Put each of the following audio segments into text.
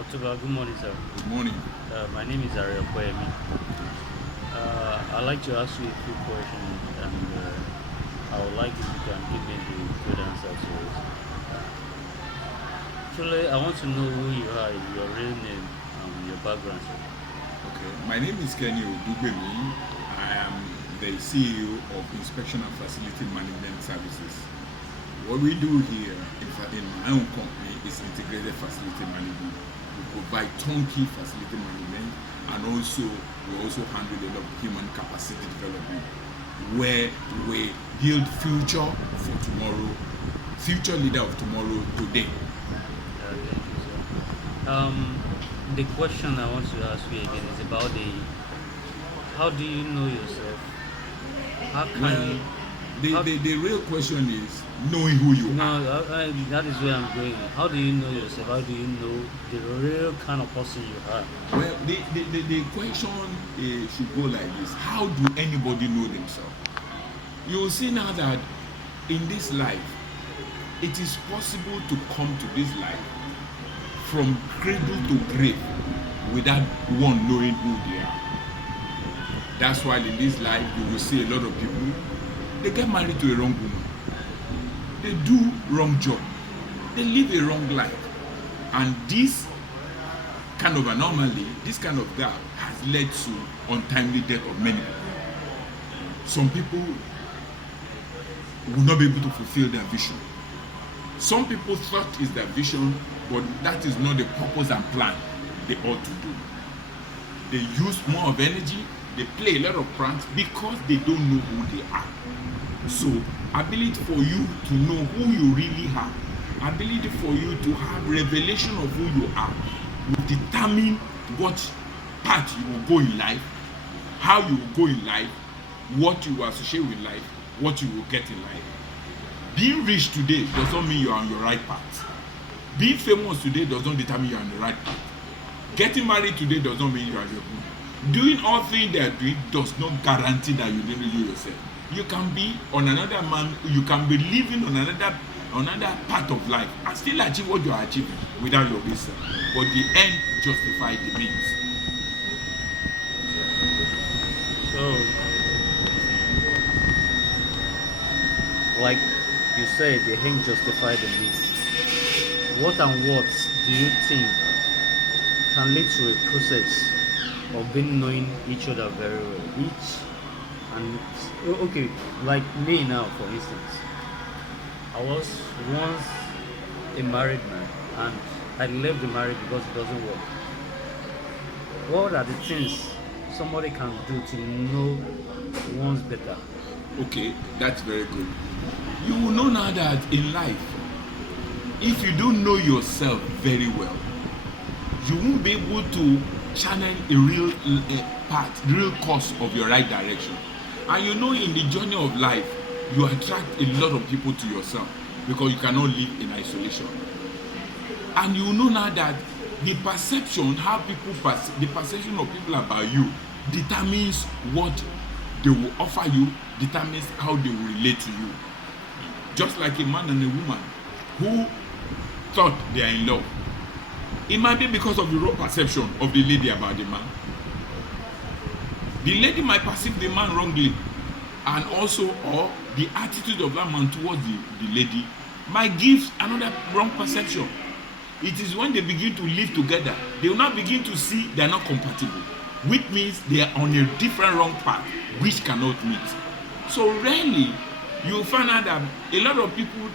October, good morning, sir. Good morning. My name is Ariel Poemi. I'd like to ask you a few questions, and I would like if you can give me the good answer to it. Actually, I want to know who you are, your real name, and your background, sir. Okay, my name is Kenny Odugbemi. I am the CEO of Inspection and Facility Management Services. What we do here in my own company is integrated facility management. We provide turnkey facility management, and we also handle a lot of human capacity development, where we build future for tomorrow, future leader of tomorrow today. Thank you, sir. The question I want to ask you again is about the how do you know yourself? How can Well, you? the, How the, the real question is knowing who you No, are. that is where I'm going. How do you know yourself? How do you know the real kind of person you are? Well, the question should go like this: how do anybody know themselves? You will see now that in this life, it is possible to come to this life from cradle to grave without one knowing who they are. That's why in this life, you will see a lot of people, they get married to a wrong woman, they do wrong job, they live a wrong life, and this kind of anomaly, this kind of gap has led to untimely death of many people. Some people will not be able to fulfill their vision. Some people thought is their vision, but that is not the purpose and plan they ought to do. They use more of energy, they play a lot of pranks because they don't know who they are. So, ability for you to know who you really are, ability for you to have revelation of who you are, will determine what path you will go in life, how you will go in life, what you will associate with life, what you will get in life. Being rich today does not mean you are on your right path. Being famous today does not determine you are on the right path. Getting married today does not mean you are your own. Doing all things they are doing does not guarantee that you didn't you yourself. You can be on another man, you can be living on another part of life and still achieve what you are achieving without your reason. But the end justifies the means. So, like you said, the end justify the means. What and what do you think can lead to a process of being knowing each other very well? Each and okay, like me now, for instance, I was once a married man and I left the marriage because it doesn't work. What are the things somebody can do to know one's better? Okay, that's very good. You will know now that in life, if you don't know yourself very well, you won't be able to channel a real path, real course of your right direction. And you know, in the journey of life, you attract a lot of people to yourself because you cannot live in isolation. And you know now that the perception, the perception of people about you determines what they will offer you, determines how they will relate to you. Just like a man and a woman who thought they are in love, it might be because of the wrong perception of the lady about the man. The lady might perceive the man wrongly, and also, or the attitude of that man towards the lady might give another wrong perception. It is when they begin to live together, they will now begin to see they are not compatible, which means they are on a different wrong path, which cannot meet. So rarely you will find out that a lot of people,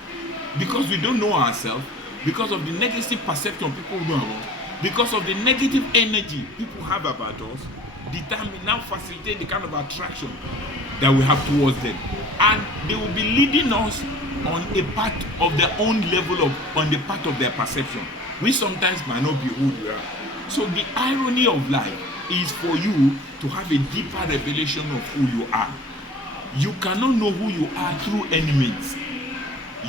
because we don't know ourselves, because of the negative perception people know about, because of the negative energy people have about us, now facilitate the kind of attraction that we have towards them, and they will be leading us on a path of their own level on the path of their perception, which sometimes might not be who they are. So the irony of life is for you to have a deeper revelation of who you are. You cannot know who you are through any means.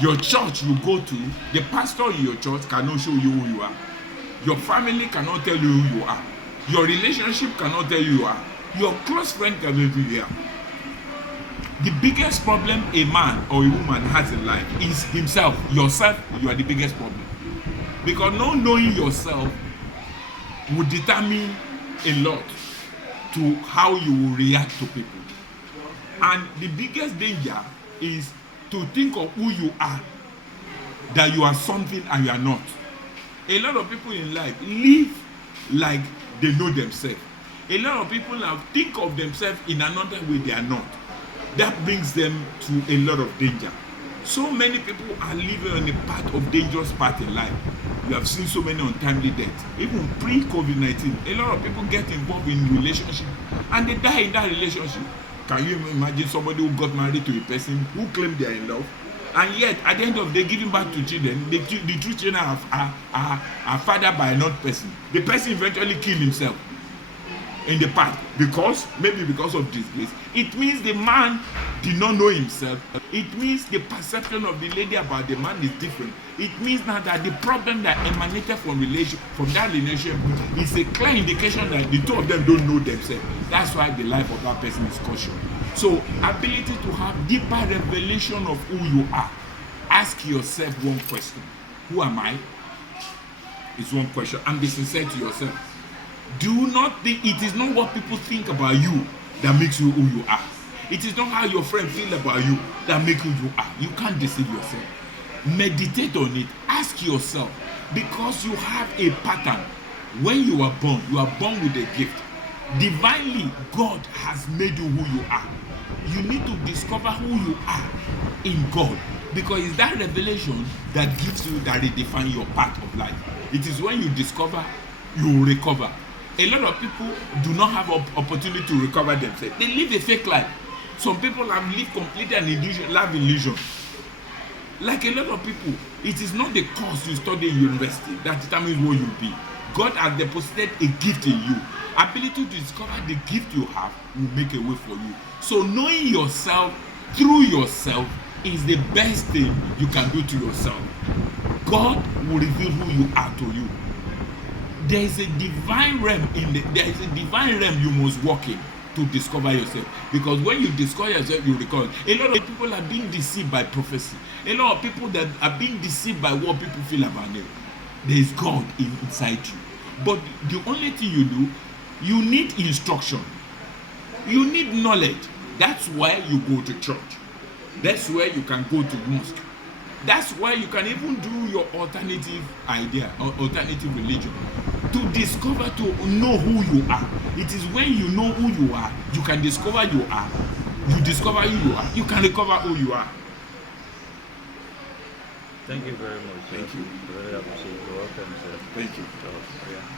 Your church you go to, the pastor in your church cannot show you who you are. Your family cannot tell you who you are. Your relationship cannot tell you who you are. Your close friend cannot tell you who you are. The biggest problem a man or a woman has in life is himself. Yourself, you are the biggest problem. Because not knowing yourself will determine a lot to how you will react to people. And the biggest danger is to think of who you are, that you are something and you are not. A lot of people in life live like they know themselves. A lot of people now think of themselves in another way they are not. That brings them to a lot of danger. So many people are living on a path of dangerous path in life. You have seen so many untimely deaths. Even pre-COVID-19, a lot of people get involved in relationship and they die in that relationship. Can you imagine somebody who got married to a person who claimed they are in love, and yet at the end of the day giving back to children, the two children are fathered by another person. The person eventually killed himself in the past maybe because of disgrace. It means the man did not know himself. It means the perception of the lady about the man is different. It means now that the problem that emanated from that relationship is a clear indication that the two of them don't know themselves. That's why the life of that person is cautioned. So, ability to have deeper revelation of who you are. Ask yourself one question: who am I? Is one question, and be sincere to yourself. Do not think it is not what people think about you that makes you who you are. It is not how your friends feel about you that makes you who you are. You can't deceive yourself. Meditate on it. Ask yourself, because you have a pattern. When you are born with a gift. Divinely, God has made you who you are. You need to discover who you are in God, because it's that revelation that gives you, that redefines your path of life. It is when you discover, you will recover. A lot of people do not have opportunity to recover themselves. They live a fake life. Some people have lived completely an illusion. Like a lot of people, it is not the course you study in university that determines what you'll be. God has deposited a gift in you. Ability to discover the gift you have will make a way for you. So knowing yourself through yourself is the best thing you can do to yourself. God will reveal who you are to you. There is a divine realm you must walk in to discover yourself. Because when you discover yourself, you recover. A lot of people are being deceived by prophecy. A lot of people that are being deceived by what people feel about them. There is God inside you. But the only thing you do, you need instruction. You need knowledge. That's why you go to church. That's where you can go to mosque. That's why you can even do your alternative idea or alternative religion, to discover, to know who you are. It is when you know who you are, you can discover you are. You discover who you are, you can recover who you are. Thank you very much. Thank you. Very appreciate. You're welcome, sir. Thank you. So, yeah.